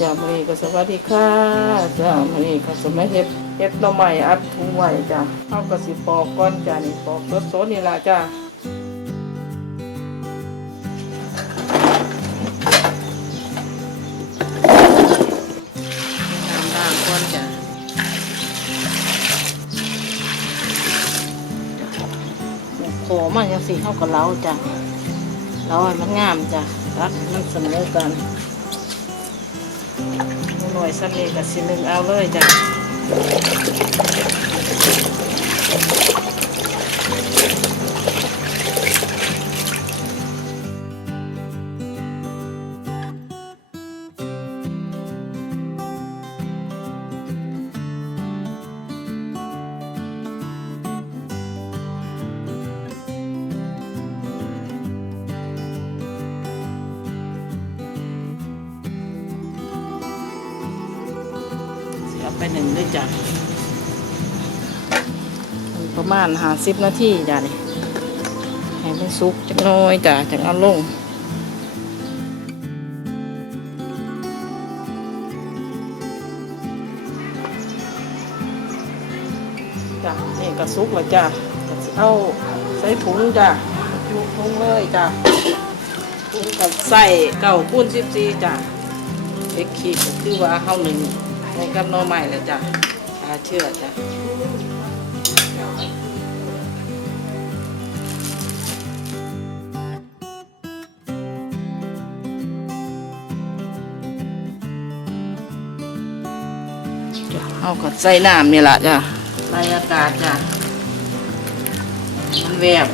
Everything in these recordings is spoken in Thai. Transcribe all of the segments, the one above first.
จ้ามื้อนี้ก็สวัสดีค่ะจ้ามื้อนี้ก็สมัยเฮ็ดเฮ็ดหน่อไม้อัดถุงไว้จ้าเฮาก็สิปอกก่อนจ้านี่ปอกสดๆนี่ล่ะจ้าน้ำล้างก่อนจ้าโขมันจังซี่เฮาก็เล้าจ้าเล้าให้มันงามจ้าตัดมันเสมอกัน หน่วยสมีกับสิหนึ่งเอาเลยจ้ะ เอาไปหนึ่งด้วยจ้ะประมาณหาสิบนาทีจ้ะนี่ให้มันสุกจักน้อยจ้ะจังเอาลงจ้ะนี่ก็สุกแล้วจ้ะเอาใส่ถุงจ้ะจุถุงเลยจ้ะถุงกับใส่เก้าคูณสิบสี่จ้ะเอ็กขีดก็คือว่าเฮาหนึ่ง ในกับหน้อใหม่แล้วจ้ะอาเชื่อจ้ะเฮาก็ใส่น้ำนี่แหละจ้ะใส่อากาศจ้ะมันแวบ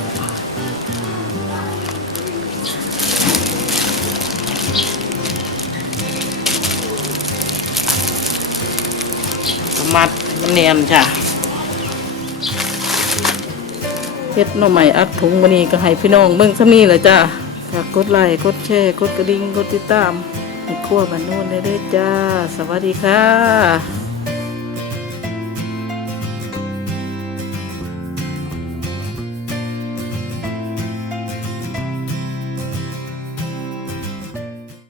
มัดมันเนียนจ้ะเฮ็ดหน่อใหม่อัดถุงวันนี้ก็ให้พี่น้องเบิ่งซะมีแหละจ้ะฝากกดไลค์กดแชร์กดกระดิ่งกดติดตามให้ครัวบ้านโน้นได้เด้อจ้า สวัสดีค่ะ